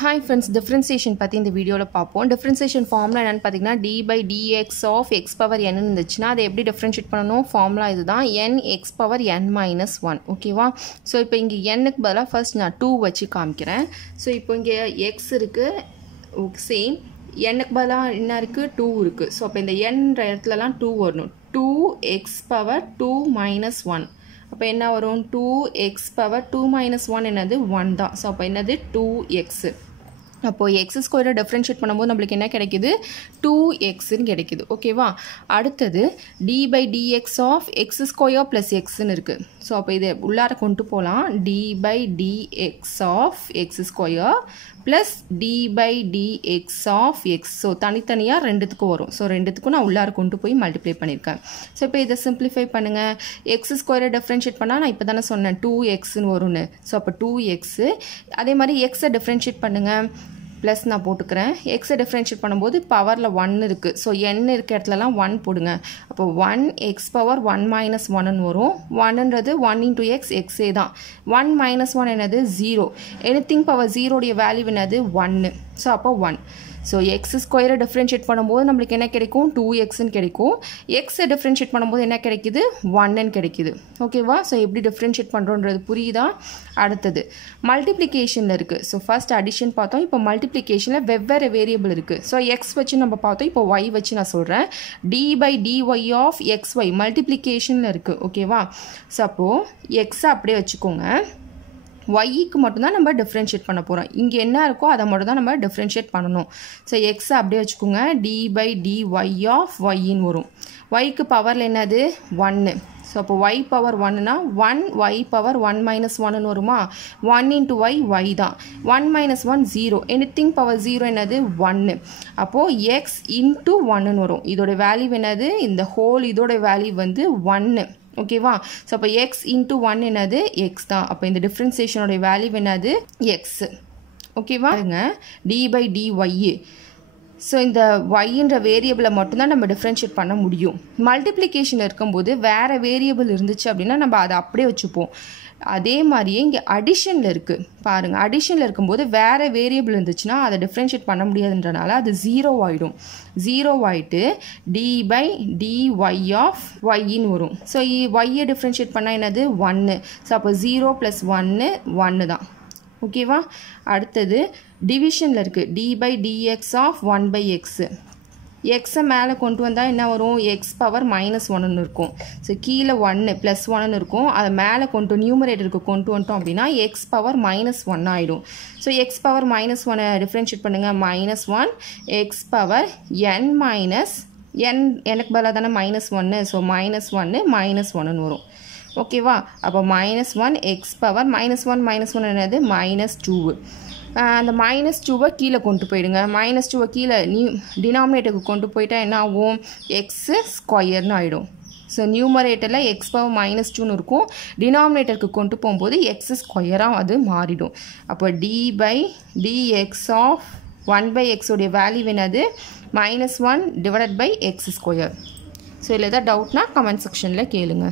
Hi friends, differentiation பத்தி இந்த வீடியோல பார்ப்போம். differentiation formula என்னன்னு பாத்தீங்கன்னா d by dx of x power n இருந்துச்சுனா அதை எப்படி differentiate பண்ணனும்? formula இதுதான் n x power n minus 1. ஓகேவா? சோ இப்போ இங்க n க்கு பதிலா first நான் 2 வச்சு காமிக்கிறேன். சோ இப்போ இங்க x இருக்கு. சேம் n க்கு பதிலா என்ன இருக்கு? 2 இருக்கு. சோ அப்ப இந்த n ன்ற இடத்துலலாம் 2 வரணும். 2x power 2 minus 1. அப்ப என்ன வரும் 2x power 2 minus 1 என்னது 1 தான். சோ அப்ப என்னது 2x. அப்போ x ஸ்கொயரை டிஃபரன்ஷியேட் பண்ணும்போது நமக்கு என்ன கிடைக்குது 2x ன்னு கிடைக்குது. ஓகேவா? அடுத்தது d by dx of x square plus x ன்னு இருக்கு. சோ அப்ப இத உள்ளார கொண்டு போலாம். d by dx of x square plus d by dx of x. So தனித்தனியா ரெண்டுத்துக்கு வரும். சோ ரெண்டுத்துக்கும் நான் உள்ளார கொண்டு போய் மல்டிப்ளை பண்ணிருக்கேன். சோ இப்போ இத சிம்பிளிஃபை பண்ணுங்க. x ஸ்கொயரை டிஃபரன்ஷியேட் பண்ணா நான் இப்பதானே சொன்னேன் 2x ன்னு வரும்னு. சோ அப்ப 2x. அதே மாதிரி x ஐ டிஃபரன்ஷியேட் பண்ணுங்க. plus நான் போட்டுக்கிறேன். x ஐ டிஃபரன்ஷியேட் பண்ணும்போது பவர்ல 1 இருக்கு. சோ n இருக்க இடத்துலலாம் 1 போடுங்க. அப்போ 1x power 1 minus 1 ன்னு வரும். 1 ன்றது 1 into x x ஏ தான். 1 minus 1 என்னது 0. anything power 0 உடைய வேல்யூ என்னது 1. சோ அப்போ 1. சோ x ஸ்கொயரை டிஃபரன்ஷியேட் பண்ணும்போது நமக்கு என்ன கிடைக்கும் 2x ன்னு கிடைக்கும். x ஐ டிஃபரன்ஷியேட் பண்ணும்போது என்ன கிடைக்குது 1 ன்னு கிடைக்குது. ஓகேவா? சோ எப்படி டிஃபரன்ஷியேட் பண்றோம்ன்றது புரியுதா? அடுத்தது மல்டிப்ளிகேஷன்ல இருக்கு. சோ ஃபர்ஸ்ட் அடிஷன் பார்த்தோம். இப்போ மல்டிப்ளிகேஷன்ல வெவ்வேறு வேரியபிள் இருக்கு. சோ x வச்சு நம்ம பார்த்தோம். இப்போ y வச்சு நான் சொல்றேன். d by dy of xy மல்டிப்ளிகேஷன்ல இருக்கு. ஓகேவா? சோ அப்போ x அப்படியே வச்சுக்கோங்க. y க்கு மட்டும் தான் நம்ம டிஃபரன்ஷியேட் பண்ண போறோம். இங்க என்ன இருக்கோ அத மட்டும் தான் நம்ம டிஃபரன்ஷியேட் பண்ணனும். சோ x அப்படியே வச்சுக்கோங்க. d by dy of y ன்னு வரும். y க்கு பவர்ல என்னது 1. சோ அப்போ y பவர் 1 னா 1 y பவர் 1 minus 1 ன்னு வருமா? 1 into y y தான். 1 minus 1 0. anything power 0 என்னது 1. அப்போ x into 1 ன்னு வரும். இதோட வேல்யூ என்னது? இந்த ஹோல் இதோட வேல்யூ வந்து 1. ஓகேவா? சோ அப்ப x into 1 என்னது x தான். அப்ப இந்த டிஃபரன்சியேஷனோட வேல்யூ என்னது x. ஓகேவா? பாருங்க d by dy. சோ இந்த y ன்ற வேரியபிளை மட்டும் தான் நம்ம டிஃபரன்ஷியேட் பண்ண முடியும். மல்டிப்ளிகேஷன்ல இருக்கும்போது வேற வேரியபிள் இருந்துச்சு அப்படின்னா நம்ம அதை அப்படியே வச்சுப்போம். அதே மாதிரியே இங்க அடிஷன்ல இருக்கு. பாருங்க அடிஷன்ல இருக்கும்போது வேற வேரியபிள் இருந்துச்சுன்னா அதை டிஃபரன்ஷியேட் பண்ண முடியாதுன்றனால அது 0 ஆயிடும். 0 ஆயிட்டு d by dy of y ன்னு வரும். சோ y ஐ டிஃபரன்ஷியேட் பண்ணா என்னது 1. சோ அப்ப 0 plus 1 1 தான். ஓகேவா? அடுத்தது டிவிஷன்ல இருக்கு. d by dx of 1 by x. x மேல கொண்டு வந்தா என்ன வரும்? x பவர் -1 ன்னு இருக்கும். சோ கீழ 1 plus 1 ன்னு இருக்கும். அத மேல கொண்டு நியூமரேட்டருக்கு கொண்டு வந்துட்டோம் அப்படினா x பவர் -1 ஆயிடும். சோ x பவர் -1 டிஃபரன்ஷியேட் பண்ணுங்க. -1 x power n minus n எனக்கு பதிலா தான -1. சோ -1 -1 ன்னு வரும். ஓகேவா? அப்ப -1 x பவர் -1 என்னது -2. அந்த -2 கீழ கொண்டு போய்டுங்க. -2 கீழ டினாமினேட்டருக்கு கொண்டு போய்ட்டா என்ன ஆகும்? x ஸ்கொயர் ன்னு ஆயிடும். சோ நியூமரேட்டர்ல x பவர் -2 ன்னு இருக்கும். டினாமினேட்டருக்கு கொண்டு போயும்போது x ஸ்கொயரா அது மாறிடும். அப்ப d by dx of 1 by x உடைய வேல்யூ என்னது? -1 divided by x square. So இல்ல ஏதாவது டவுட்னா கமெண்ட் செக்ஷன்ல கேளுங்க.